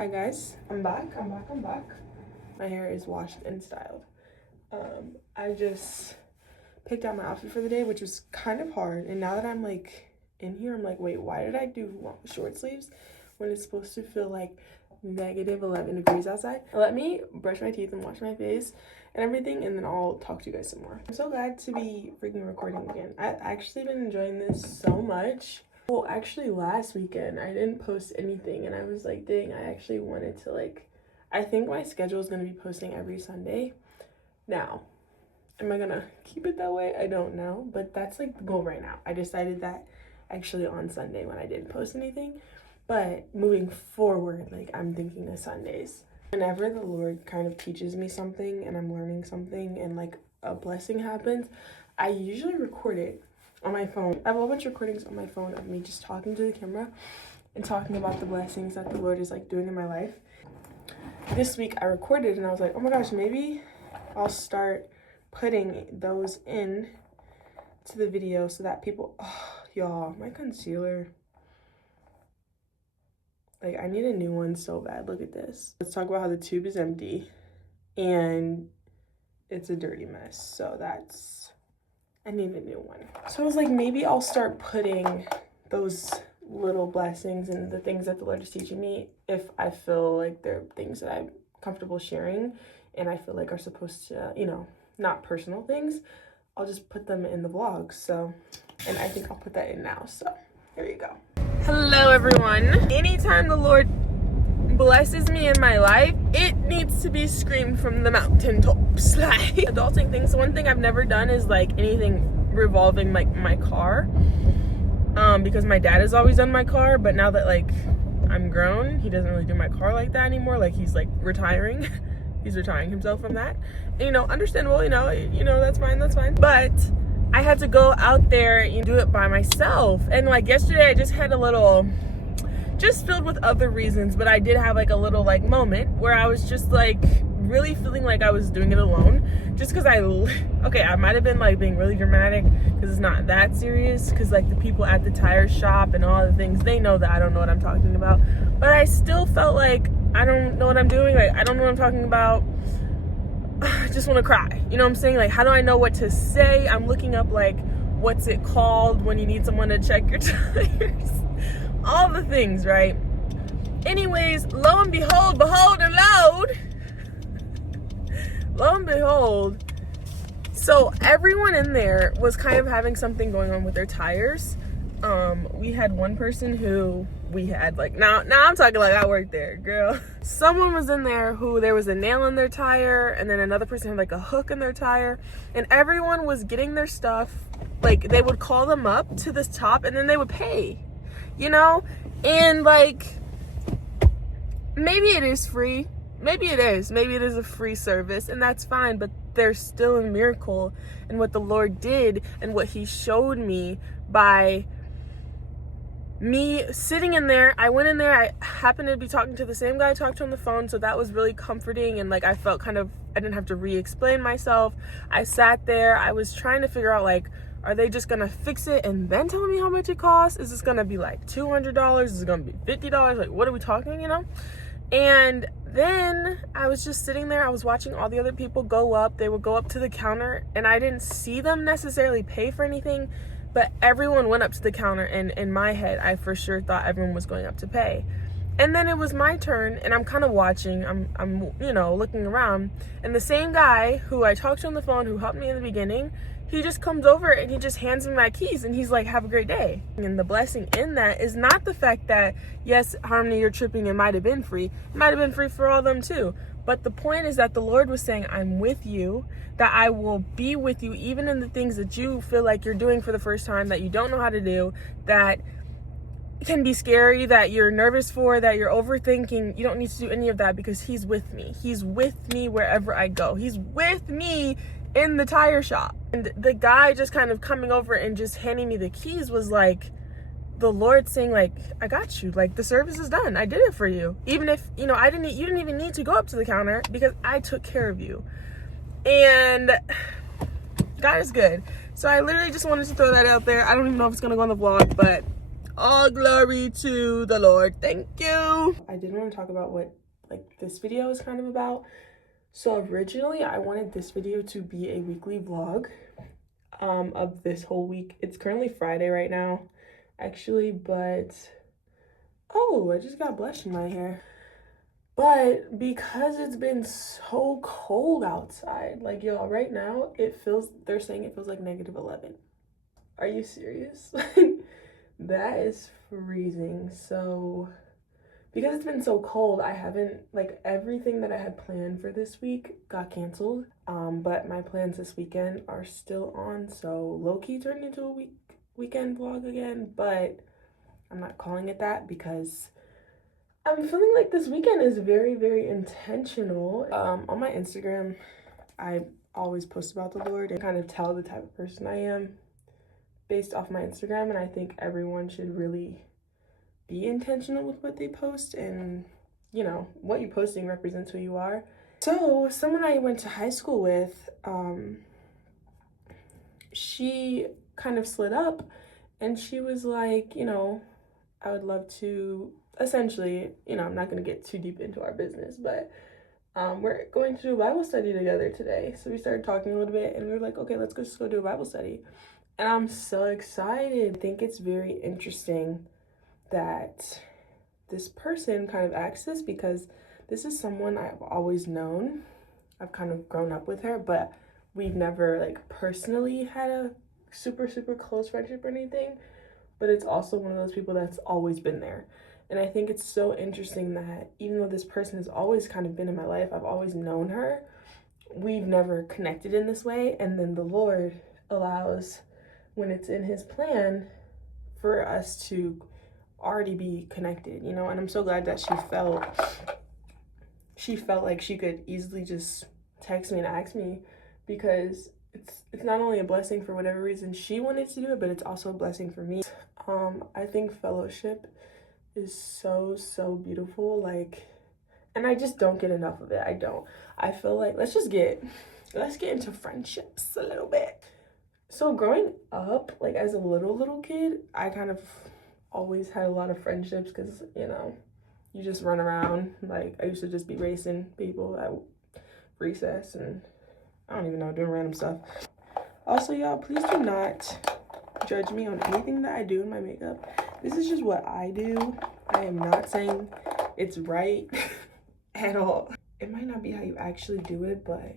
Hi guys, I'm back. My hair is washed and styled. I just picked out my outfit for the day, which was kind of hard. And now that I'm like in here, I'm like, wait, why did I do short sleeves when it's supposed to feel like negative 11 degrees outside? Let me brush my teeth and wash my face and everything, and then I'll talk to you guys some more. I'm so glad to be freaking recording again. I've actually been enjoying this so much. Well, actually last weekend I didn't post anything and I was like, dang, I actually wanted to I think my schedule is going to be posting every Sunday. Now, am I going to keep it that way? I don't know, but that's like the goal right now. I decided that actually on Sunday when I didn't post anything, but moving forward, I'm thinking of Sundays. Whenever the Lord kind of teaches me something and I'm learning something and a blessing happens, I usually record it on my phone. I have a whole bunch of recordings on my phone of me just talking to the camera and talking about the blessings that the Lord is doing in my life. This week I recorded and I was like, oh my gosh, maybe I'll start putting those in to the video so that people, y'all, my concealer, I need a new one so bad. Look at this. Let's talk about how the tube is empty and it's a dirty mess. So I need a new one. So I was like, maybe I'll start putting those little blessings and the things that the Lord is teaching me if I feel like they're things that I'm comfortable sharing and I feel like are supposed to, not personal things. I'll just put them in the vlogs. So, and I think I'll put that in now. So here you go. Hello, everyone. Anytime the Lord blesses me in my life, it needs to be screamed from the mountaintops. Adulting things. One thing I've never done is anything revolving my car, because my dad has always done my car, but now that I'm grown, he doesn't really do my car like that anymore. He's retiring. He's retiring himself from that, and understandable. That's fine. But I had to go out there and do it by myself, and yesterday I just had a little, just filled with other reasons, but I did have a little moment where I was just really feeling like I was doing it alone, just because I might have been being really dramatic because it's not that serious, because the people at the tire shop and all the things, they know that I don't know what I'm talking about, but I still felt like I don't know what I'm doing, I don't know what I'm talking about. I just want to cry, you know what I'm saying? How do I know what to say? I'm looking up what's it called when you need someone to check your tires, all the things, right? Anyways, lo and behold, so everyone in there was kind of having something going on with their tires. We had one person who we had now I'm talking I worked there, girl. Someone was in there who there was a nail in their tire, and then another person had a hook in their tire, and everyone was getting their stuff. They would call them up to this top and then they would pay, and maybe it is free, maybe it is a free service, and that's fine, but there's still a miracle in what the Lord did and what he showed me by me sitting in there. I went in there, I happened to be talking to the same guy I talked to on the phone, so that was really comforting, and I felt I didn't have to re-explain myself. I sat there, I was trying to figure out are they just gonna fix it and then tell me how much it costs? Is this gonna be $200? Is it gonna be $50? What are we talking, And then I was just sitting there, I was watching all the other people go up. They would go up to the counter, and I didn't see them necessarily pay for anything, but everyone went up to the counter, and in my head, I for sure thought everyone was going up to pay. And then it was my turn, and I'm kind of watching, I'm looking around, and the same guy who I talked to on the phone, who helped me in the beginning, he just comes over and he just hands me my keys, and he's like, have a great day. And the blessing in that is not the fact that, yes, Harmony, you're tripping, it might have been free. It might have been free for all of them too. But the point is that the Lord was saying, I'm with you, that I will be with you even in the things that you feel like you're doing for the first time, that you don't know how to do, that can be scary, that you're nervous for, that you're overthinking. You don't need to do any of that, because he's with me. He's with me wherever I go. He's with me in the tire shop. And the guy just kind of coming over and just handing me the keys was the Lord saying I got you, the service is done, I did it for you, even if you didn't even need to go up to the counter, because I took care of you. And God is good. So I literally just wanted to throw that out there. I don't even know if it's gonna go on the vlog, but All glory to the Lord. Thank you. I did want to talk about what like this video is kind of about. So originally I wanted this video to be a weekly vlog of this whole week. It's currently Friday right now, actually, but oh, I just got blush in my hair. But because it's been so cold outside, like y'all, right now they're saying it feels like -11. Are you serious? That is freezing. So because it's been so cold, I haven't, like, everything that I had planned for this week got canceled. But my plans this weekend are still on, so low-key turned into a weekend vlog again, but I'm not calling it that because I'm feeling like this weekend is very, very intentional. On my Instagram, I always post about the Lord and kind of tell the type of person I am based off my Instagram, and I think everyone should really be intentional with what they post, and you know, what you're posting represents who you are. So someone I went to high school with, she kind of slid up and she was like, you know, I would love to, essentially, you know, I'm not going to get too deep into our business, but we're going to do a Bible study together today. So we started talking a little bit and we were like, okay, let's just go do a Bible study. And I'm so excited. I think it's very interesting that this person kind of acts this, because this is someone I've always known. I've kind of grown up with her, but we've never like personally had a super close friendship or anything. But it's also one of those people that's always been there. And I think it's so interesting that even though this person has always kind of been in my life, I've always known her, we've never connected in this way. And then the Lord allows, when it's in his plan, for us to already be connected, you know. And I'm so glad that she felt like she could easily just text me and ask me, because it's not only a blessing for whatever reason she wanted to do it, but it's also a blessing for me. I think fellowship is so beautiful, like, and I just don't get enough of it. I feel like let's get into friendships a little bit. So growing up, like as a little kid, I kind of always had a lot of friendships because, you know, you just run around. Like I used to just be racing people at recess and I don't even know, doing random stuff. Also, y'all, please do not judge me on anything that I do in my makeup. This is just what I do. I am not saying it's right at all. It might not be how you actually do it, but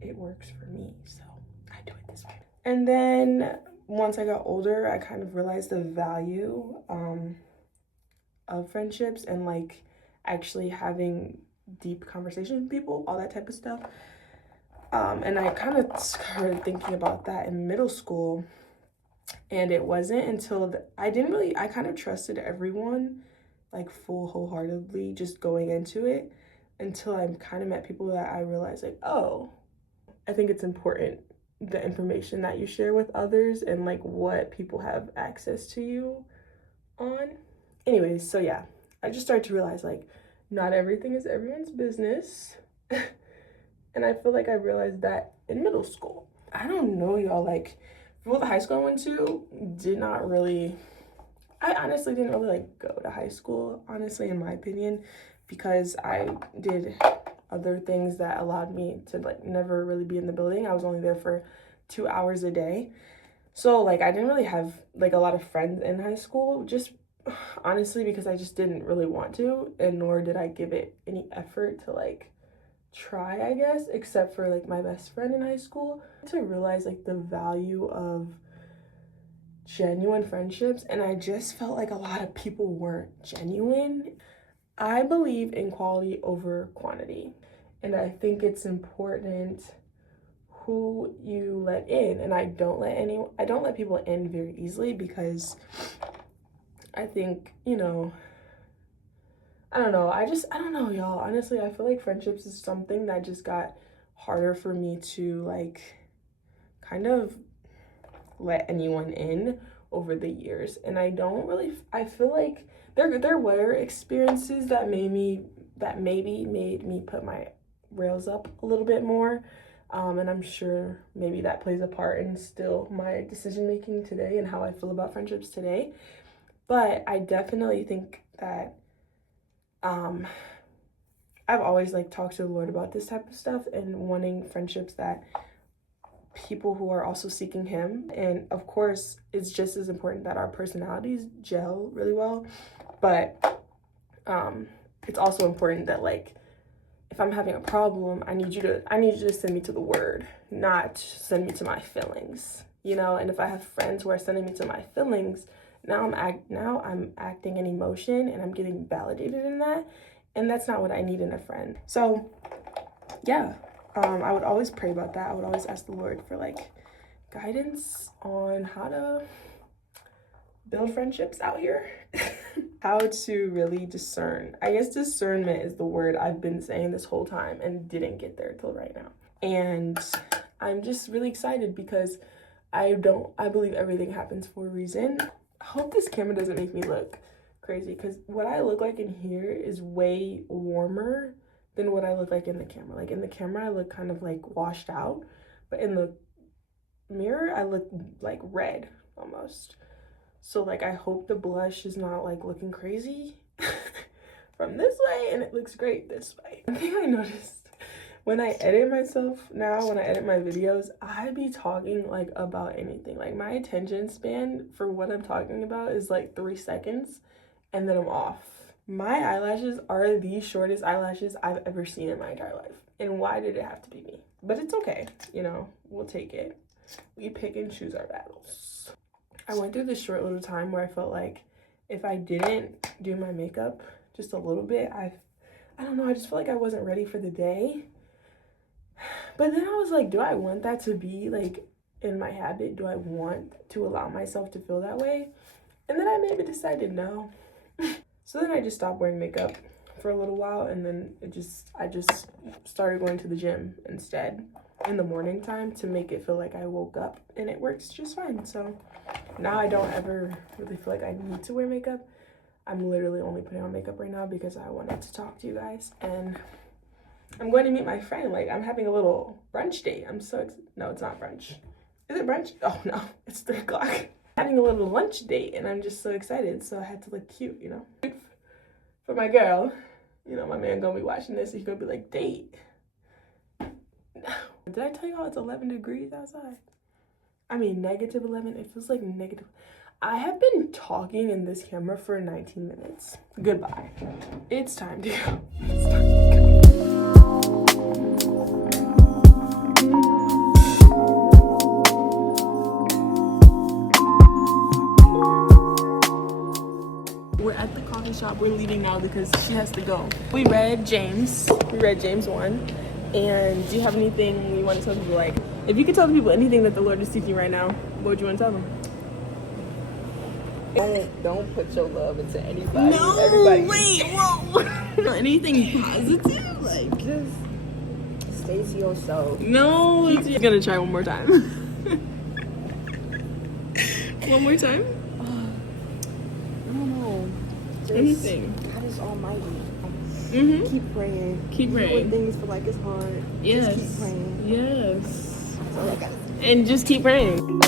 it works for me, so I do it this way. And then once I got older, I kind of realized the value of friendships and like actually having deep conversations with people, all that type of stuff. And I kind of started thinking about that in middle school, and it wasn't until I kind of trusted everyone like wholeheartedly just going into it, until I kind of met people that I realized like, oh, I think it's important, the information that you share with others and like what people have access to you on. Anyways, so yeah, I just started to realize like not everything is everyone's business. And I feel like I realized that in middle school. I don't know, y'all, like for the high school I went to, I honestly didn't really like go to high school, honestly, in my opinion, because I did other things that allowed me to like never really be in the building. I was only there for 2 hours a day. So like I didn't really have like a lot of friends in high school, just honestly because I just didn't really want to, and nor did I give it any effort to like try, I guess, except for like my best friend in high school, to realize like the value of genuine friendships. And I just felt like a lot of people weren't genuine. I believe in quality over quantity, and I think it's important who you let in. And I don't let people in very easily, because I think, you know, I don't know, y'all. Honestly, I feel like friendships is something that just got harder for me to like kind of let anyone in over the years. And I feel like there were experiences that maybe made me put my rails up a little bit more. And I'm sure maybe that plays a part in still my decision making today and how I feel about friendships today. But I definitely think that I've always like talked to the Lord about this type of stuff and wanting friendships that people who are also seeking him. And of course, it's just as important that our personalities gel really well, but it's also important that, like, if I'm having a problem, I need you to send me to the word, not send me to my feelings, you know. And if I have friends who are sending me to my feelings, now I'm acting in emotion and I'm getting validated in that, and that's not what I need in a friend. So yeah, I would always pray about that. I would always ask the Lord for like guidance on how to build friendships out here. How to really discern. I guess discernment is the word I've been saying this whole time and didn't get there till right now. And I'm just really excited because I believe everything happens for a reason. I hope this camera doesn't make me look crazy, because what I look like in here is way warmer than what I look like in the camera. Like in the camera, I look kind of like washed out, but in the mirror, I look like red almost. So like, I hope the blush is not like looking crazy from this way and it looks great this way. One thing I noticed when I edit myself now, when I edit my videos, I be talking like about anything. Like my attention span for what I'm talking about is like 3 seconds and then I'm off. My eyelashes are the shortest eyelashes I've ever seen in my entire life. And why did it have to be me? But it's okay, you know, we'll take it. We pick and choose our battles. I went through this short little time where I felt like if I didn't do my makeup just a little bit, I don't know, I just felt like I wasn't ready for the day. But then I was like, do I want that to be like in my habit? Do I want to allow myself to feel that way? And then I maybe decided no. So then I just stopped wearing makeup for a little while, and then I just started going to the gym instead in the morning time to make it feel like I woke up, and it works just fine. So now I don't ever really feel like I need to wear makeup. I'm literally only putting on makeup right now because I wanted to talk to you guys, and I'm going to meet my friend. Like, I'm having a little brunch date. I'm so no, it's not brunch. Is it brunch? Oh no, it's 3 o'clock. Having a little lunch date, and I'm just so excited. So I had to look cute, you know, for my girl. You know, my man gonna be watching this. He's gonna be like, date. Did I tell y'all it's 11 degrees outside? I mean, -11. It feels like negative. I have been talking in this camera for 19 minutes. Goodbye. It's time to go. It's time to go. We're at the coffee shop. We're leaving now because she has to go. We read James 1. And do you have anything you want to tell people? Like, if you could tell people anything that the Lord is teaching right now, what would you want to tell them? Don't put your love into anybody. No, everybody. Wait, whoa. Anything positive? Like, just stay to yourself. No, you're gonna try one more time. One more time? I don't know. Just, anything. God is almighty. Mm-hmm. Keep praying. Keep praying. When things feel like it's hard. Yes. Just keep praying. Yes. That's all I gotta say. And just keep praying.